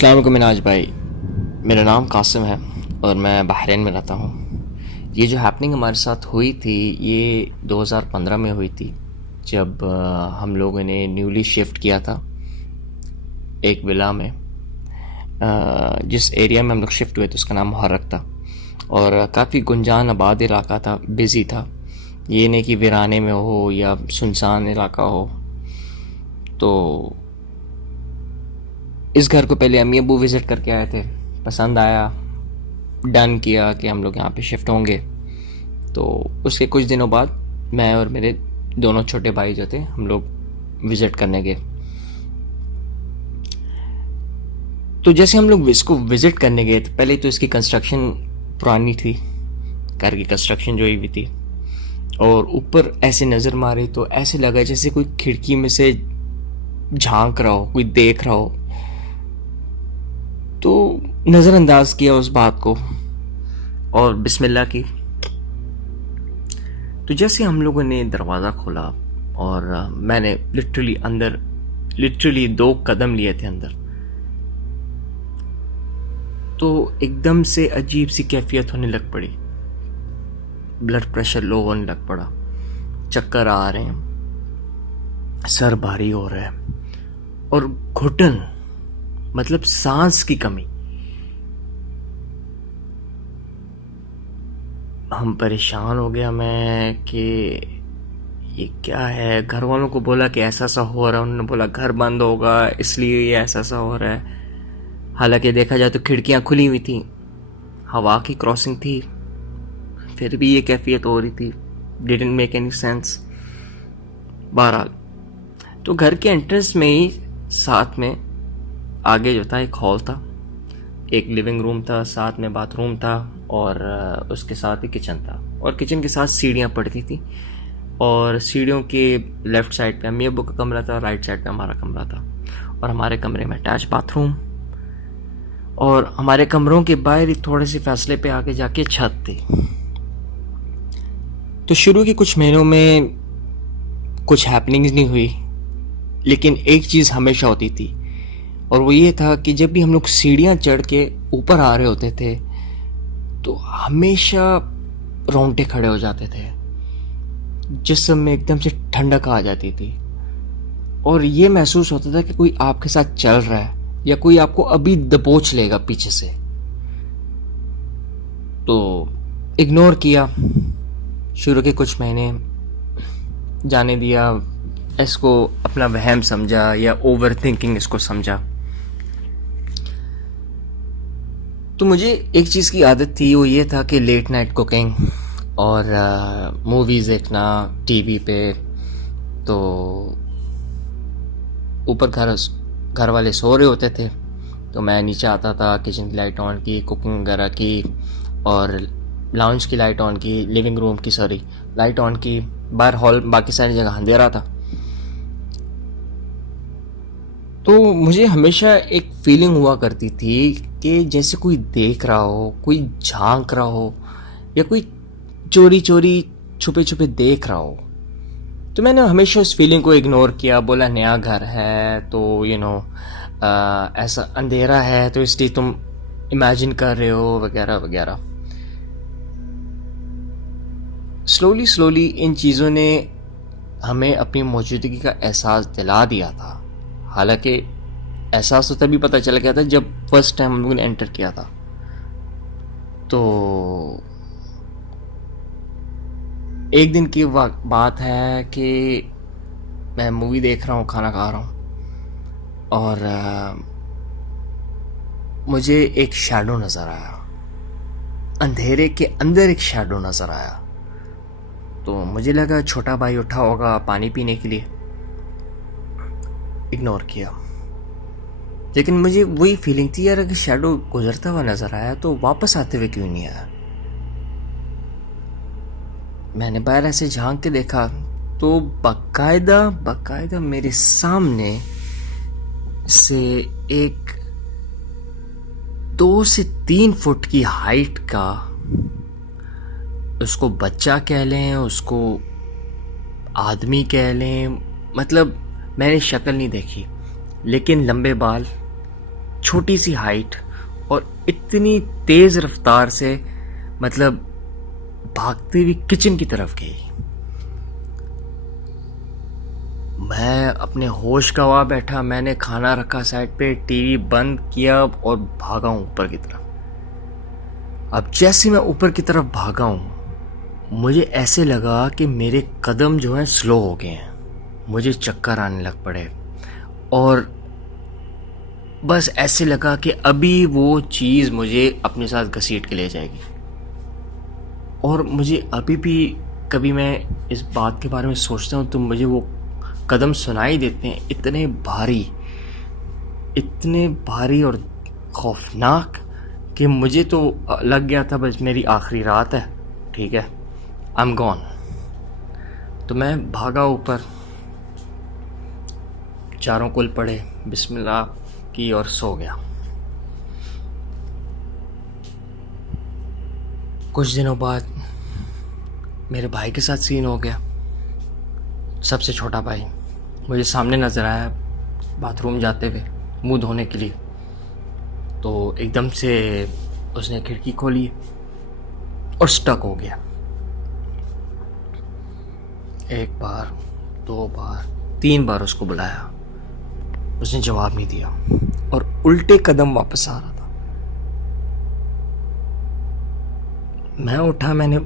अस्सलाम वालेकुम मिनाज भाई। मेरा नाम कासिम है और मैं बहरीन में रहता हूँ। ये जो हैपनिंग हमारे साथ हुई थी ये 2015 में हुई थी, जब हम लोगों ने न्यूली शिफ्ट किया था एक विला में। जिस एरिया में हम लोग शिफ्ट हुए थे उसका नाम मुहर्रक था और काफ़ी गुंजान आबाद इलाका था, बिज़ी था। ये नहीं कि वीराने में हो या सुनसान इलाका हो। तो इस घर को पहले अम्मी अबू विज़िट करके आए थे, पसंद आया, डन किया कि हम लोग यहाँ पे शिफ्ट होंगे। तो उसके कुछ दिनों बाद मैं और मेरे दोनों छोटे भाई जो थे हम लोग विज़िट करने गए। तो जैसे हम लोग इसको विज़िट करने गए तो पहले तो इसकी कंस्ट्रक्शन पुरानी थी, घर की कंस्ट्रक्शन जो हुई थी, और ऊपर ऐसे नज़र मारी तो ऐसे लगा जैसे कोई खिड़की में से झांक रहा हो, कोई देख रहा हो। तो नज़रअंदाज किया उस बात को और बिस्मिल्लाह की। तो जैसे हम लोगों ने दरवाज़ा खोला और मैंने लिटरली 2 कदम लिए थे अंदर, तो एकदम से अजीब सी कैफियत होने लग पड़ी। ब्लड प्रेशर लो होने लग पड़ा, चक्कर आ रहे हैं, सर भारी हो रहा है और घुटन, मतलब सांस की कमी। हम परेशान हो गया मैं कि ये क्या है। घर वालों को बोला कि ऐसा सा हो रहा है, उन्होंने बोला घर बंद होगा इसलिए ये ऐसा सा हो रहा है। हालांकि देखा जाए तो खिड़कियां खुली हुई थी, हवा की क्रॉसिंग थी, फिर भी ये कैफियत हो रही थी। Didn't make any sense. बहरहाल तो घर के एंट्रेंस में ही साथ में आगे जो था एक हॉल था, एक लिविंग रूम था, साथ में बाथरूम था और उसके साथ ही किचन था, और किचन के साथ सीढ़ियाँ पड़ती थी और सीढ़ियों के लेफ़्ट साइड पे अम्मी अब्बू का कमरा था, राइट साइड पे हमारा कमरा था और हमारे कमरे में अटैच बाथरूम। और हमारे कमरों के बाहर थोड़े से फासले पे आके जाके छत थी। तो शुरू के कुछ महीनों में कुछ हैपनिंग्स नहीं हुई, लेकिन एक चीज़ हमेशा होती थी और वो ये था कि जब भी हम लोग सीढ़ियाँ चढ़ के ऊपर आ रहे होते थे तो हमेशा रोंगटे खड़े हो जाते थे, जिस्म में एकदम से ठंडक आ जाती थी और ये महसूस होता था कि कोई आपके साथ चल रहा है या कोई आपको अभी दबोच लेगा पीछे से। तो इग्नोर किया शुरू के कुछ महीने, जाने दिया, इसको अपना वहम समझा या ओवर थिंकिंग इसको समझा। तो मुझे एक चीज़ की आदत थी, वो ये था कि लेट नाइट कुकिंग और मूवीज़ देखना टीवी पे। तो ऊपर घर वाले सो रहे होते थे तो मैं नीचे आता था, किचन की लाइट ऑन की, कुकिंग वगैरह की, और लाउंज की लाइट ऑन की, लिविंग रूम की लाइट ऑन की, बाहर हॉल बाकी सारी जगह अंधेरा था। तो मुझे हमेशा एक फीलिंग हुआ करती थी कि जैसे कोई देख रहा हो, कोई झांक रहा हो या कोई चोरी चोरी छुपे छुपे देख रहा हो। तो मैंने हमेशा उस फीलिंग को इग्नोर किया, बोला नया घर है तो ऐसा अंधेरा है तो इसलिए तुम इमेजिन कर रहे हो वगैरह वगैरह। स्लोली इन चीज़ों ने हमें अपनी मौजूदगी का एहसास दिला दिया था। हालांकि एहसास तो तभी पता चल गया था जब फर्स्ट टाइम हम लोगों ने एंटर किया था। तो एक दिन की बात है कि मैं मूवी देख रहा हूँ, खाना खा रहा हूँ और मुझे एक शैडो नज़र आया, अंधेरे के अंदर एक शैडो नज़र आया। तो मुझे लगा छोटा भाई उठा होगा पानी पीने के लिए, इग्नोर किया। लेकिन मुझे वही फीलिंग थी, यार अगर शैडो गुजरता हुआ नज़र आया तो वापस आते हुए क्यों नहीं आया। मैंने बाहर ऐसे झांक के देखा तो बकायदा मेरे सामने से एक 2 से 3 फुट की हाइट का, उसको बच्चा कह लें, उसको आदमी कह लें, मतलब मैंने शक्ल नहीं देखी, लेकिन लंबे बाल, छोटी सी हाइट और इतनी तेज रफ्तार से, मतलब भागती हुई किचन की तरफ गई। मैं अपने होश गंवा बैठा। मैंने खाना रखा साइड पे, टीवी बंद किया और भागा हूं ऊपर की तरफ। अब जैसे मैं ऊपर की तरफ भागा हूं, मुझे ऐसे लगा कि मेरे कदम जो हैं स्लो हो गए हैं, मुझे चक्कर आने लग पड़े और बस ऐसे लगा कि अभी वो चीज़ मुझे अपने साथ घसीट के ले जाएगी। और मुझे अभी भी कभी मैं इस बात के बारे में सोचता हूँ तो मुझे वो कदम सुनाई देते हैं, इतने भारी और खौफनाक कि मुझे तो लग गया था बस मेरी आखिरी रात है, ठीक है, आई एम गॉन। तो मैं भागा ऊपर, चारों कुल पड़े, बिस्मिल्लाह की और सो गया। कुछ दिनों बाद मेरे भाई के साथ सीन हो गया। सबसे छोटा भाई मुझे सामने नज़र आया बाथरूम जाते हुए मुंह धोने के लिए। तो एकदम से उसने खिड़की खोली और स्टक हो गया। एक बार, दो बार, तीन बार उसको बुलाया, उसने जवाब नहीं दिया और उल्टे कदम वापस आ रहा था। मैं उठा, मैंने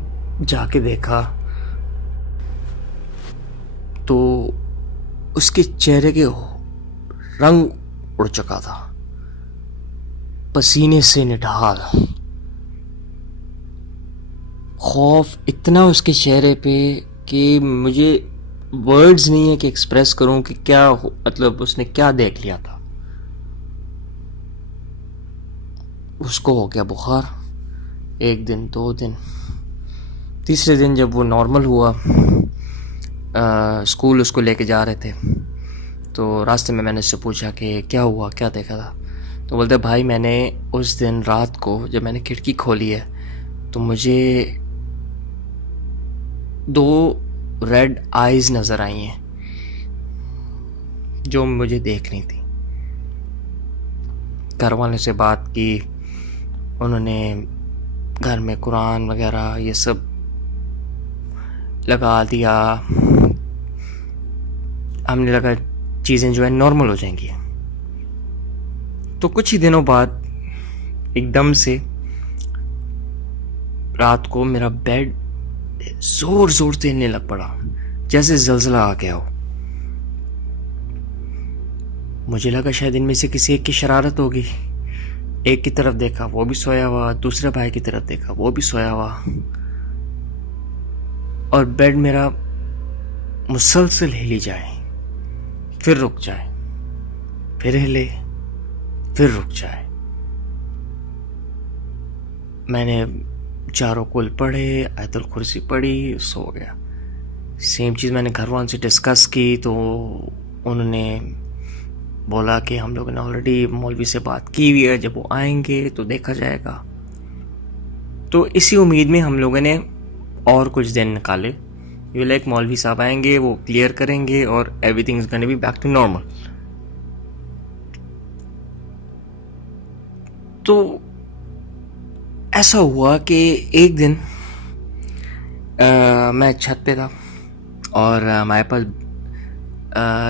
जाके देखा तो उसके चेहरे के रंग उड़ चुका था, पसीने से निढाल। खौफ इतना उसके चेहरे पे कि मुझे वर्ड्स नहीं है कि एक्सप्रेस करूं कि क्या मतलब उसने क्या देख लिया था। उसको हो गया बुखार, एक दिन, दो दिन, तीसरे दिन जब वो नॉर्मल हुआ, स्कूल उसको लेके जा रहे थे तो रास्ते में मैंने उससे पूछा कि क्या हुआ, क्या देखा था। तो बोलते भाई मैंने उस दिन रात को जब मैंने खिड़की खोली है तो मुझे दो रेड आइज नज़र आई हैं जो मुझे देख रही थी। घर वालों से बात की, उन्होंने घर में कुरान वगैरह ये सब लगा दिया। हमने लगा चीज़ें जो है नॉर्मल हो जाएंगी। तो कुछ ही दिनों बाद एकदम से रात को मेरा बेड जोर जोर से हिलने लग पड़ा, जैसे जलजला आ गया हो। मुझे लगा शायद इनमें से किसी एक की शरारत होगी। एक की तरफ देखा, वो भी सोया हुआ, दूसरे भाई की तरफ देखा, वो भी सोया हुआ, और बेड मेरा मुसलसल हिली जाए, फिर रुक जाए, फिर हिले, फिर रुक जाए। मैंने चारों कुल पढ़े, आयतुल कुर्सी पढ़ी, सो गया। सेम चीज़ मैंने घर वालों से डिस्कस की तो उन्होंने बोला कि हम लोगों ने ऑलरेडी मौलवी से बात की हुई है, जब वो आएंगे तो देखा जाएगा। तो इसी उम्मीद में हम लोगों ने और कुछ दिन निकाले। ये लाइक मौलवी साहब आएंगे, वो क्लियर करेंगे और everything is gonna be back to normal. तो ऐसा हुआ कि एक दिन मैं छत पे था और हमारे पास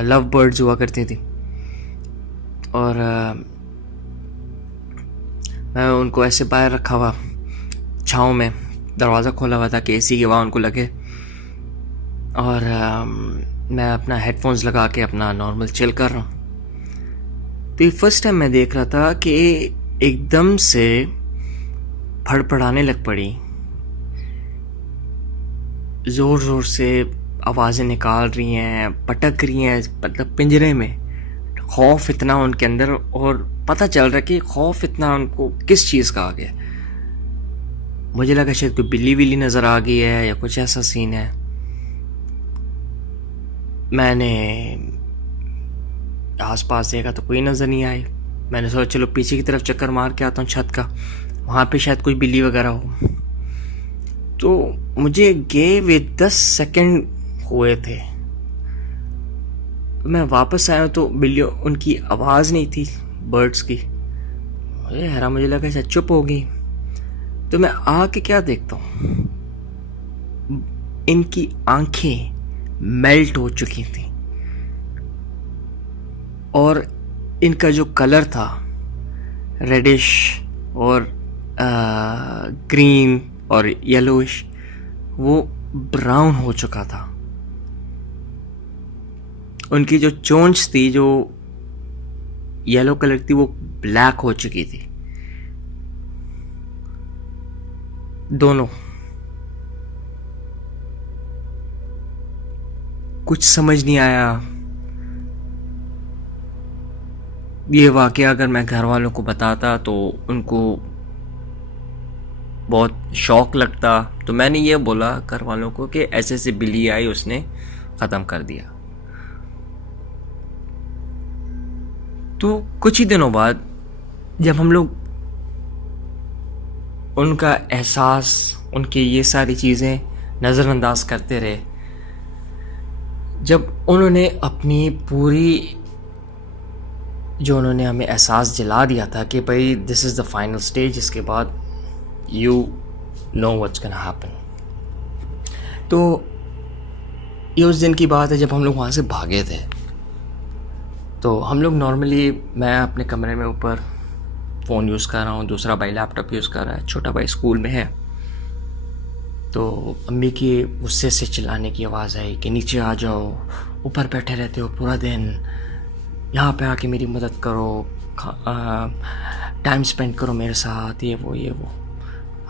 लव बर्ड्स हुआ करती थी और मैं उनको ऐसे बाहर रखा हुआ छाँव में, दरवाज़ा खोला हुआ था कि एसी की हवा उनको लगे, और मैं अपना हेडफोन्स लगा के अपना नॉर्मल चिल कर रहा हूँ। तो ये फर्स्ट टाइम मैं देख रहा था कि एकदम से फड़फड़ाने लग पड़ी, ज़ोर ज़ोर से आवाज़ें निकाल रही हैं, पटक रही हैं, मतलब पिंजरे में। खौफ इतना उनके अंदर, और पता चल रहा है कि खौफ इतना उनको किस चीज़ का आ गया। मुझे लगा शायद कोई बिल्ली विल्ली नज़र आ गई है या कुछ ऐसा सीन है। मैंने आसपास देखा तो कोई नज़र नहीं आई। मैंने सोचा चलो पीछे की तरफ चक्कर मार के आता हूँ छत का, वहाँ पे शायद कोई बिल्ली वगैरह हो। तो मुझे गए हुए 10 सेकंड हुए थे, मैं वापस आया तो बिल्लियों, उनकी आवाज़ नहीं थी बर्ड्स की, मुझे लगा शायद चुप होगी, तो मैं आके क्या देखता हूँ, इनकी आंखें मेल्ट हो चुकी थी और इनका जो कलर था रेडिश और ग्रीन और येलोइश, वो ब्राउन हो चुका था। उनकी जो चोंच थी जो येलो कलर थी वो ब्लैक हो चुकी थी, दोनों। कुछ समझ नहीं आया। ये वाकया अगर मैं घर वालों को बताता तो उनको बहुत शौक लगता, तो मैंने ये बोला घर वालों को कि ऐसे ऐसे बिल्ली आई, उसने ख़त्म कर दिया। तो कुछ ही दिनों बाद जब हम लोग उनका एहसास, उनकी ये सारी चीज़ें नज़रअंदाज करते रहे, जब उन्होंने अपनी पूरी जो उन्होंने हमें एहसास दिला दिया था कि भाई this is the final stage, इसके बाद you know what's gonna happen. तो ये उस दिन की बात है जब हम लोग वहाँ से भागे थे। तो हम लोग नॉर्मली, मैं अपने कमरे में ऊपर फ़ोन यूज़ कर रहा हूँ, दूसरा भाई लैपटॉप यूज़ कर रहा है, छोटा भाई स्कूल में है। तो अम्मी की गुस्से से चिल्लाने की आवाज़ आई कि नीचे आ जाओ, ऊपर बैठे रहते हो पूरा दिन, यहाँ पे आके मेरी मदद करो, टाइम स्पेंड करो मेरे साथ, ये वो।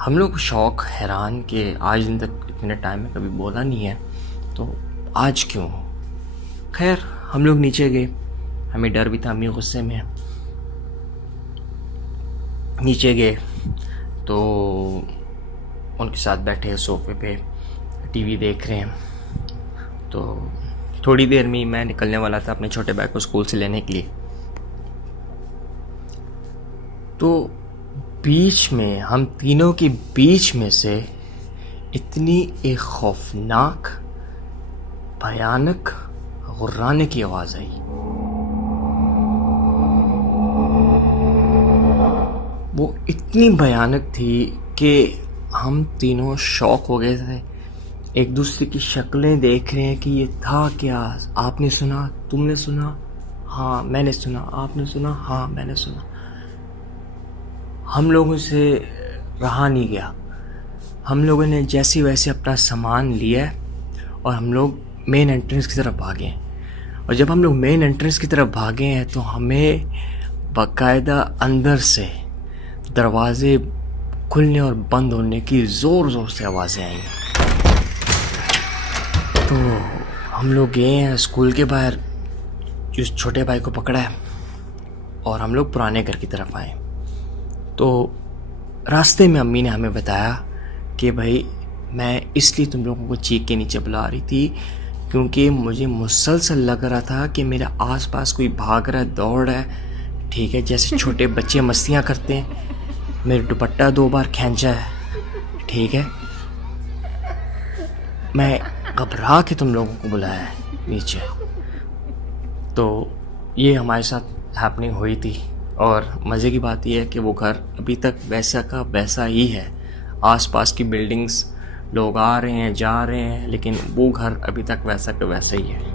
हम लोग शौक हैरान कि आज दिन तक इतने टाइम में कभी बोला नहीं है, तो आज क्यों। खैर हम लोग नीचे गए, हमें डर भी था, अम्मी गुस्से में। नीचे गए तो उनके साथ बैठे सोफे पे टीवी देख रहे हैं। तो थोड़ी देर में मैं निकलने वाला था अपने छोटे भाई को स्कूल से लेने के लिए। तो बीच में, हम तीनों के बीच में से इतनी एक खौफनाक, भयानक, गुर्राने की आवाज़ आई। वो इतनी भयानक थी कि हम तीनों शॉक हो गए थे, एक दूसरे की शक्लें देख रहे हैं कि ये था क्या। आपने सुना, तुमने सुना, हाँ मैंने सुना, आपने सुना, हाँ मैंने सुना। हम लोगों से रहा नहीं गया। हम लोगों ने जैसे वैसे अपना सामान लिया और हम लोग मेन एंट्रेंस की तरफ भागे। और जब हम लोग मेन एंट्रेंस की तरफ भागे हैं तो हमें बाकायदा अंदर से दरवाजे खुलने और बंद होने की ज़ोर ज़ोर से आवाज़ें आई। तो हम लोग गए हैं स्कूल के बाहर, जिस छोटे भाई को पकड़ा है, और हम लोग पुराने घर की तरफ आए। तो रास्ते में अम्मी ने हमें बताया कि भाई मैं इसलिए तुम लोगों को चीख के नीचे बुला रही थी क्योंकि मुझे मुसलसल लग रहा था कि मेरे आसपास कोई भाग रहा है, दौड़ रहा है, ठीक है, जैसे छोटे बच्चे मस्तियाँ करते हैं। मेरे दुपट्टा 2 बार खींचा है, ठीक है। मैं घबरा के तुम लोगों को बुलाया है नीचे। तो ये हमारे साथ हैपनिंग हुई थी। और मज़े की बात यह है कि वो घर अभी तक वैसा का वैसा ही है। आसपास की बिल्डिंग्स, लोग आ रहे हैं जा रहे हैं, लेकिन वो घर अभी तक वैसा का वैसा ही है।